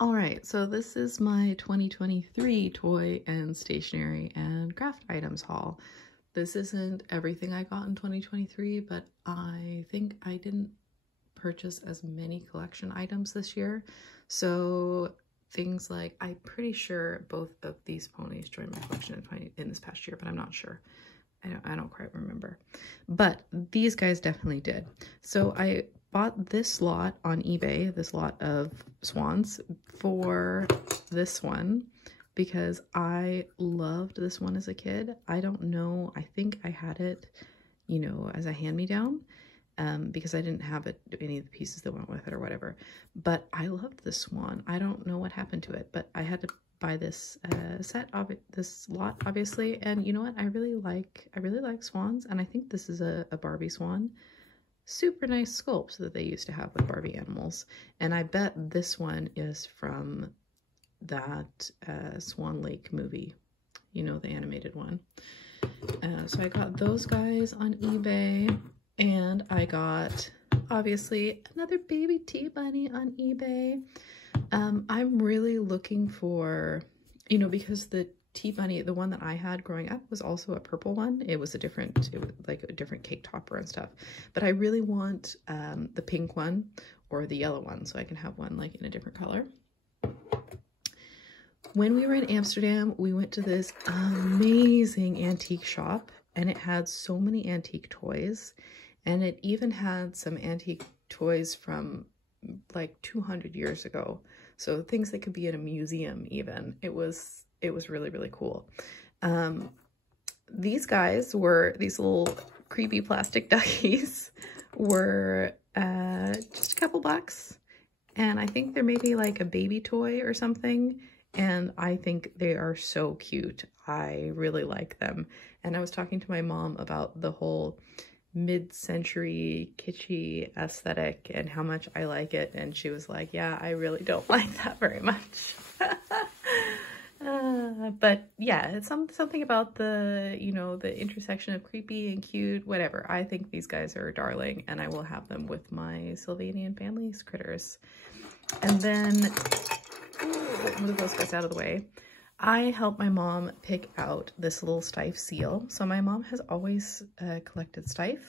All right, so this is my 2023 toy and stationery and craft items haul. This isn't everything I got in 2023, but I think I didn't purchase as many collection items this year. So things like, I'm pretty sure both of these ponies joined my collection in this past year, but I'm not sure. I don't quite remember. But these guys definitely did. So I bought this lot on eBay, this lot of swans, for this one because I loved this one as a kid. I don't know, I think I had it, you know, as a hand-me-down because I didn't have any of the pieces that went with it or whatever. But I loved this swan. I don't know what happened to it, but I had to buy this this lot, obviously. And you know what? I really like swans, and I think this is a Barbie swan. Super nice sculpts that they used to have with Barbie animals. And I bet this one is from that Swan Lake movie, you know, the animated one. So I got those guys on eBay, and I got, obviously, another baby tea bunny on eBay. I'm really looking for, you know, because the tea bunny, the one that I had growing up, was also a purple one. It was like a different cake topper and stuff. But I really want the pink one or the yellow one, so I can have one like in a different color. When we were in Amsterdam, we went to this amazing antique shop, and it had so many antique toys, and it even had some antique toys from like 200 years ago. So things that could be in a museum even. It was really, really cool. These guys were, these little creepy plastic duckies were just a couple bucks. And I think they're maybe like a baby toy or something. And I think they are so cute. I really like them. And I was talking to my mom about the whole mid-century kitschy aesthetic and how much I like it, and she was like, yeah, I really don't like that very much. But yeah, it's something about the, you know, the intersection of creepy and cute, whatever. I think these guys are darling, and I will have them with my Sylvanian family's critters. And then move those guys out of the way. I helped my mom pick out this little Steiff seal. So my mom has always collected Steiff,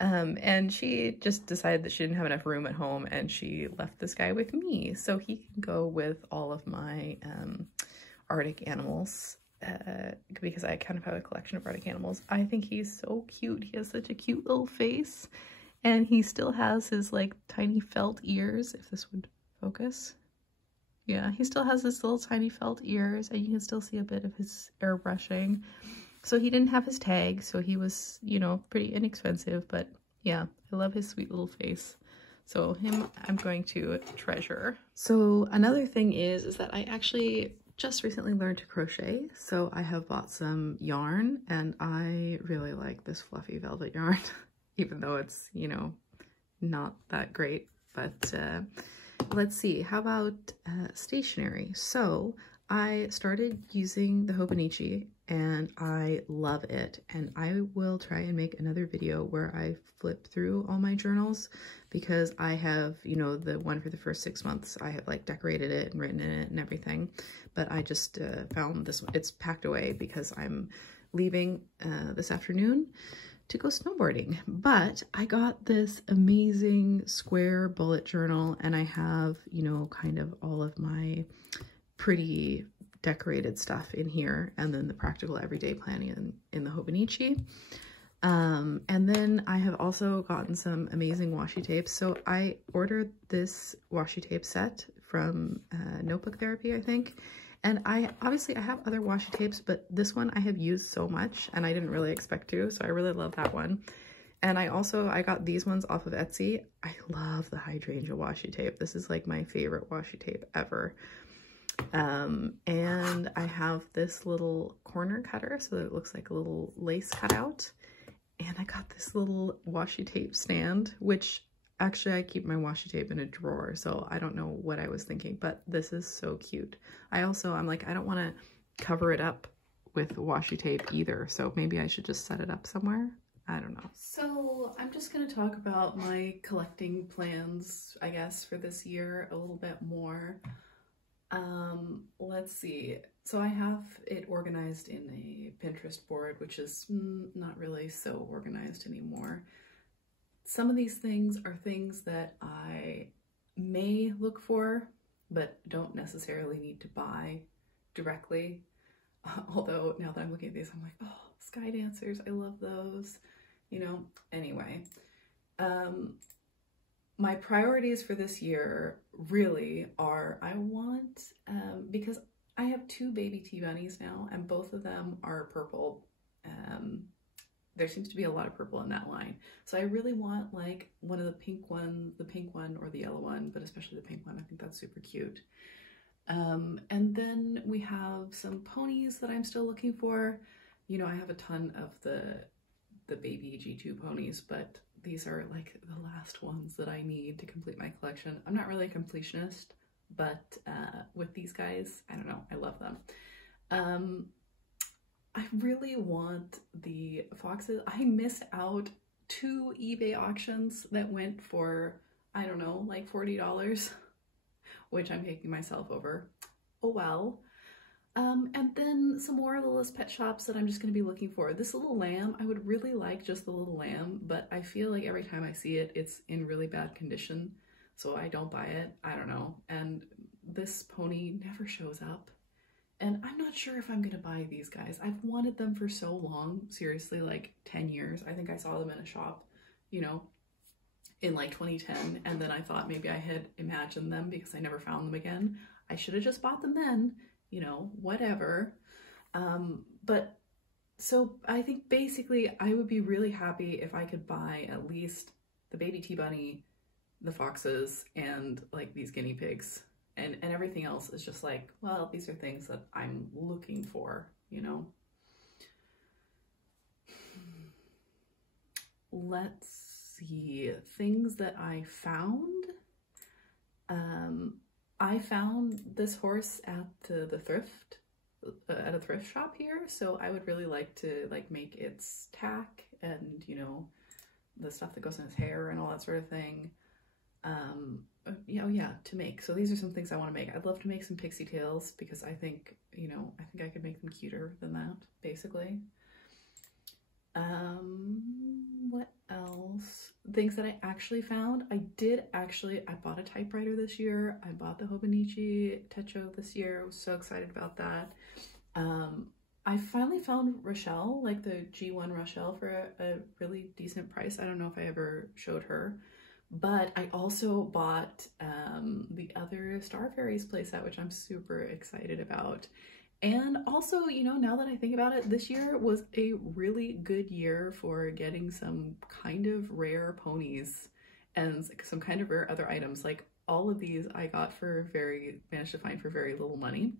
and she just decided that she didn't have enough room at home, and she left this guy with me so he can go with all of my Arctic animals, because I kind of have a collection of Arctic animals. I think he's so cute. He has such a cute little face, and he still has his like tiny felt ears, if this would focus. Yeah, he still has his little tiny felt ears, and you can still see a bit of his airbrushing. So he didn't have his tag, so he was, you know, pretty inexpensive, but yeah, I love his sweet little face. So him, I'm going to treasure. So another thing is that I actually just recently learned to crochet. So I have bought some yarn, and I really like this fluffy velvet yarn, even though it's, you know, not that great, but let's see, how about stationery? So I started using the Hobonichi, and I love it. And I will try and make another video where I flip through all my journals, because I have, you know, the one for the first 6 months, I have like decorated it and written in it and everything. But I just found this one, it's packed away because I'm leaving this afternoon to go snowboarding. But I got this amazing square bullet journal, and I have, you know, kind of all of my pretty decorated stuff in here, and then the practical everyday planning in the Hobonichi. And then I have also gotten some amazing washi tapes. So I ordered this washi tape set from Notebook Therapy, I think. And I have other washi tapes, but this one I have used so much, and I didn't really expect to, so I really love that one. And I got these ones off of Etsy. I love the hydrangea washi tape. This is like my favorite washi tape ever. And I have this little corner cutter so that it looks like a little lace cutout. And I got this little washi tape stand, which actually I keep my washi tape in a drawer, so I don't know what I was thinking, but this is so cute. I'm like, I don't want to cover it up with washi tape either, so maybe I should just set it up somewhere. I don't know. So I'm just going to talk about my collecting plans, I guess, for this year a little bit more. Let's see. So I have it organized in a Pinterest board, which is not really so organized anymore. Some of these things are things that I may look for, but don't necessarily need to buy directly. Although now that I'm looking at these, I'm like, oh, sky dancers, I love those, you know. Anyway, my priorities for this year really are, I want, because I have two baby tea bunnies now, and both of them are purple. There seems to be a lot of purple in that line. So I really want like one of the pink one or the yellow one, but especially the pink one. I think that's super cute. And then we have some ponies that I'm still looking for. You know, I have a ton of the baby G2 ponies, but these are like the last ones that I need to complete my collection. I'm not really a completionist, but with these guys, I don't know, I love them. I really want the foxes. I missed out 2 eBay auctions that went for, I don't know, like $40, which I'm kicking myself over. Oh well. And then some more Little's Pet Shops that I'm just going to be looking for. This little lamb, I would really like just the little lamb, but I feel like every time I see it, it's in really bad condition, so I don't buy it. I don't know. And this pony never shows up. And I'm not sure if I'm gonna buy these guys. I've wanted them for so long, seriously, like 10 years. I think I saw them in a shop, you know, in like 2010, and then I thought maybe I had imagined them because I never found them again. I should have just bought them then, you know, whatever. But so I think basically I would be really happy if I could buy at least the baby tea bunny, the foxes, and like these guinea pigs. And everything else is just like, well, these are things that I'm looking for, you know. Let's see, things that I found. I found this horse at the thrift, at a thrift shop here. So I would really like to like make its tack and, you know, the stuff that goes in his hair and all that sort of thing. You know, yeah, to make. So these are some things I want to make. I'd love to make some pixie tails because I think, you know, I think I could make them cuter than that, basically. What else? Things that I actually found. I bought a typewriter this year. I bought the Hobonichi Techo this year. I was so excited about that. I finally found Rochelle, like the G1 Rochelle, for a really decent price. I don't know if I ever showed her. But I also bought the other Star Fairies playset, which I'm super excited about. And also, you know, now that I think about it, this year was a really good year for getting some kind of rare ponies and some kind of rare other items. Like all of these I got for managed to find for very little money.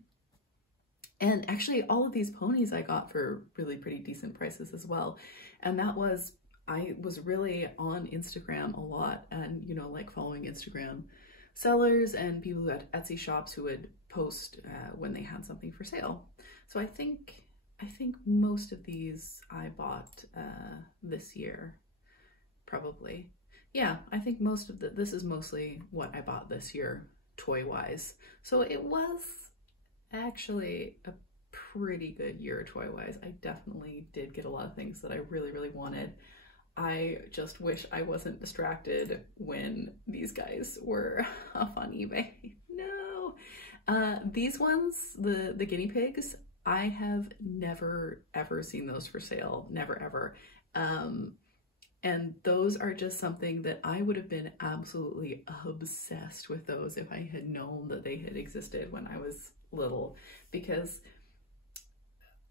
And actually all of these ponies I got for really pretty decent prices as well. And I was really on Instagram a lot and, you know, like following Instagram sellers and people who had Etsy shops who would post when they had something for sale. So I think most of these I bought this year, probably. Yeah, I think most of this is mostly what I bought this year, toy-wise. So it was actually a pretty good year toy-wise. I definitely did get a lot of things that I really, really wanted. I just wish I wasn't distracted when these guys were up on eBay. No. These ones, the guinea pigs, I have never ever seen those for sale. Never ever. And those are just something that I would have been absolutely obsessed with those if I had known that they had existed when I was little, because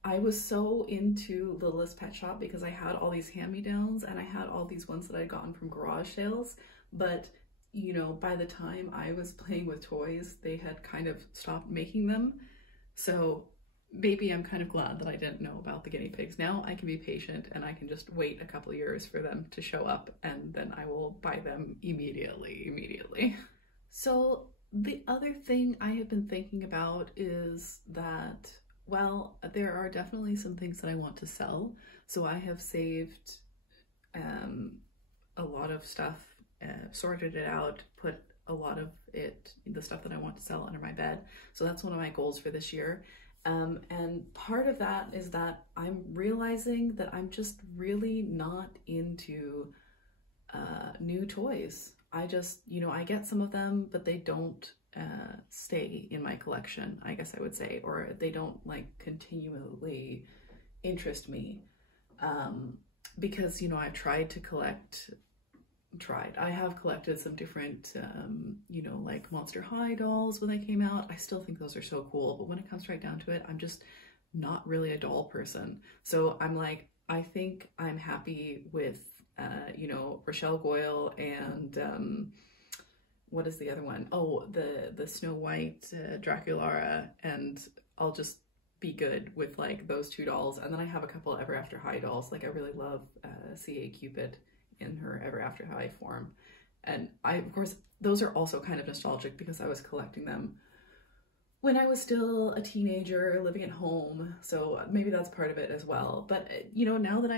I was so into Little's Pet Shop because I had all these hand-me-downs and I had all these ones that I'd gotten from garage sales, but you know, by the time I was playing with toys, they had kind of stopped making them. So maybe I'm kind of glad that I didn't know about the guinea pigs. Now I can be patient and I can just wait a couple of years for them to show up and then I will buy them immediately. So the other thing I have been thinking about is that, well, there are definitely some things that I want to sell. So I have saved a lot of stuff, sorted it out, put a lot of it, the stuff that I want to sell under my bed. So that's one of my goals for this year. And part of that is that I'm realizing that I'm just really not into new toys. I just, you know, I get some of them, but they don't stay in my collection, I guess I would say, or they don't like continually interest me. Because, you know, I've tried to I have collected some different, you know, like Monster High dolls when they came out. I still think those are so cool, but when it comes right down to it, I'm just not really a doll person. So I'm like, I think I'm happy with, you know, Rochelle Goyle and what is the other one? Oh, the Snow White Draculara, and I'll just be good with like those two dolls. And then I have a couple Ever After High dolls. Like I really love C.A. Cupid in her Ever After High form. And of course, those are also kind of nostalgic because I was collecting them when I was still a teenager living at home. So maybe that's part of it as well. But, you know, now that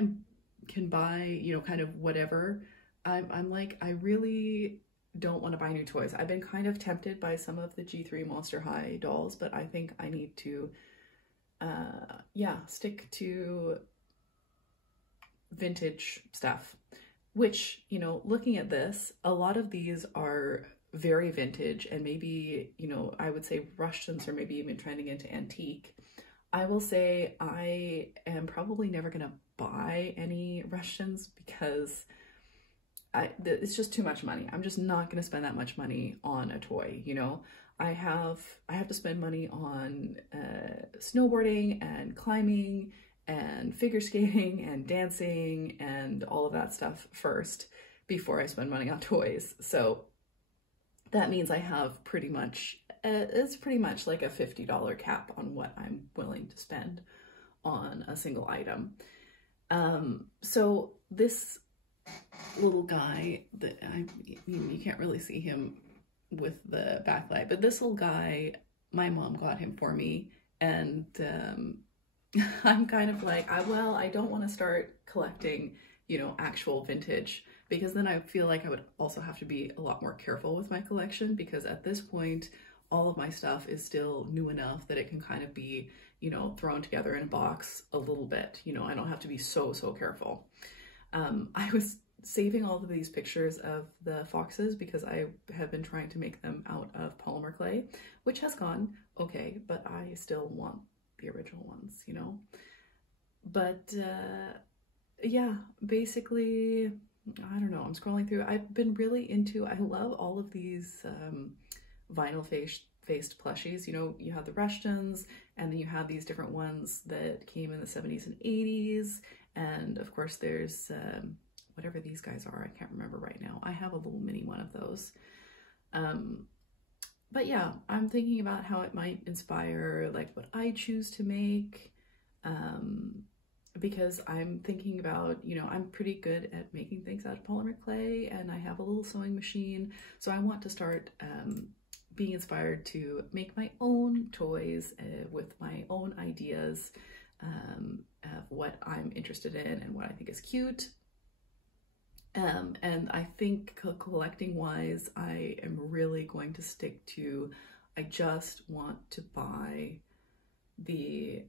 can buy, you know, kind of whatever, I'm like, I really don't want to buy new toys. I've been kind of tempted by some of the G3 Monster High dolls, but I think I need to, yeah, stick to vintage stuff. Which, you know, looking at this, a lot of these are very vintage and maybe, you know, I would say Rushton's or maybe even trending into antique. I will say I am probably never going to buy any Rushton's because it's just too much money. I'm just not going to spend that much money on a toy, you know. I have to spend money on snowboarding and climbing and figure skating and dancing and all of that stuff first before I spend money on toys. So that means I have pretty much, it's pretty much like a $50 cap on what I'm willing to spend on a single item. So this little guy that you can't really see him with the backlight, but this little guy, my mom got him for me, and I'm kind of like, I don't want to start collecting, you know, actual vintage, because then I feel like I would also have to be a lot more careful with my collection, because at this point, all of my stuff is still new enough that it can kind of be, you know, thrown together in a box a little bit. You know, I don't have to be so careful. I was saving all of these pictures of the foxes because I have been trying to make them out of polymer clay, which has gone okay, but I still want the original ones, you know. But yeah, basically, I don't know, I'm scrolling through. I've been really into, I love all of these vinyl faced plushies. You know, you have the Rushtons, and then you have these different ones that came in the 70s and 80s, and of course there's whatever these guys are, I can't remember right now. I have a little mini one of those. But yeah, I'm thinking about how it might inspire like what I choose to make, because I'm thinking about, you know, I'm pretty good at making things out of polymer clay, and I have a little sewing machine. So I want to start being inspired to make my own toys with my own ideas of what I'm interested in and what I think is cute. And I think collecting wise, I am really going to stick to, I just want to buy the,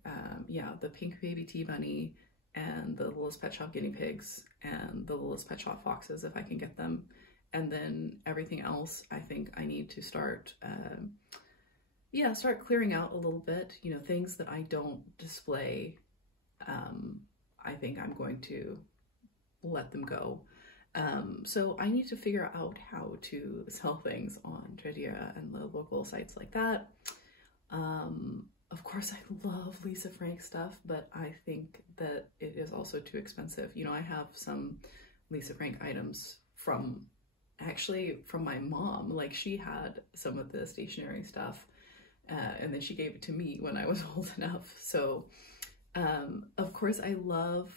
yeah, the pink baby tea bunny and the Littlest Pet Shop guinea pigs and the Littlest Pet Shop foxes if I can get them. And then everything else, I think I need to start, yeah, start clearing out a little bit, you know, things that I don't display. I think I'm going to let them go. So I need to figure out how to sell things on Tradera and the local sites like that. Of course, I love Lisa Frank stuff, but I think that it is also too expensive. You know, I have some Lisa Frank items from, actually from my mom. Like, she had some of the stationery stuff, and then she gave it to me when I was old enough. So, of course, I love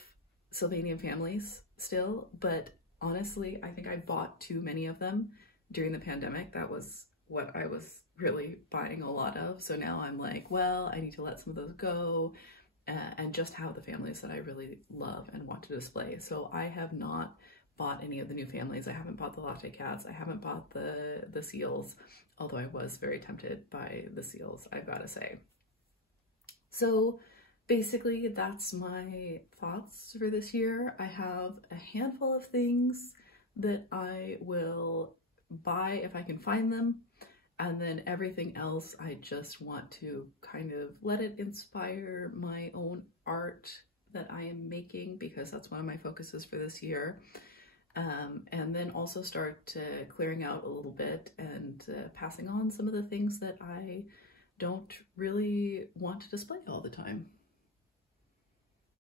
Sylvanian families still, but honestly, I think I bought too many of them during the pandemic. That was what I was really buying a lot of. So now I'm like, well, I need to let some of those go and just have the families that I really love and want to display. So I have not bought any of the new families. I haven't bought the latte cats. I haven't bought the seals, although I was very tempted by the seals, I've got to say. So basically that's my thoughts for this year. I have a handful of things that I will buy if I can find them, and then everything else I just want to kind of let it inspire my own art that I am making, because that's one of my focuses for this year. And then also start clearing out a little bit and passing on some of the things that I don't really want to display all the time.